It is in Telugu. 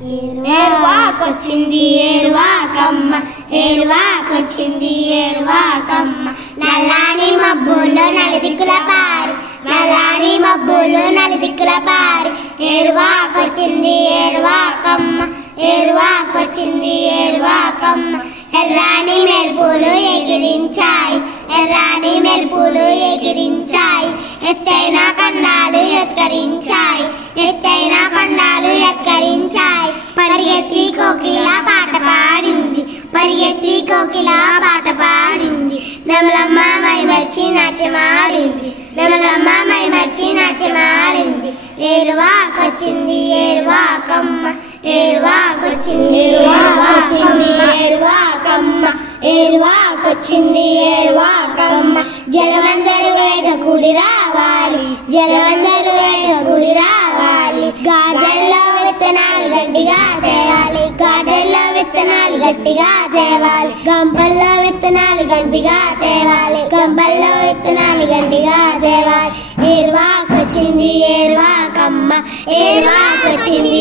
ఏరువాకొచ్చింది ఏరువాకమ్మ ఏరువాకొచ్చింది ఏరువాకమ్మ నల్లాని మబ్బులు నలుదిక్కుల పారు నల్లాని మబ్బులు నలుదిక్కుల పారు ఏరువాకొచ్చింది ఏరువాకమ్మ ఏరువాకొచ్చింది ఏరువాకమ్మ ఎర్రాని మెరుపులు ఎగిరించాయి ఎర్రాని మెరుపులు ఎగిరించాయి ఎత్తైన కొండలు ఎత్కరించాయి ఎత్తైన కొండలు ఎత్కరించాయి పరిగెత్తి కోకిల పాట పాడింది పరిగెత్తి కోకిల పాట పాడింది నెమలమ్మ మైమర్చి నాట్యమాడింది నెమలమ్మ మైమర్చి నాట్యమాడింది ఏరువాకొచ్చింది ఏరువాకమ్మ ఏరువాకొచ్చింది ఏరువాకొచ్చింది ఏరువాకమ్మ ఏరువాకొచ్చింది ఏరువాకమ్మ జనమందరూ వేగకూడి రావాలి జనమందరూ వేగకూడి రావాలి గార్డెన్లో విత్తనాలు గట్టిగా తేవాలి గార్డెన్లో విత్తనాలు గట్టిగా తేవాలి గంపల్లో విత్తనాలు గట్టిగా తేవాలి గంపల్లో విత్తనాలు గట్టిగా తేవాలి ఏరువాకొచ్చింది ఏరువాకమ్మ ఏరువాకొచ్చింది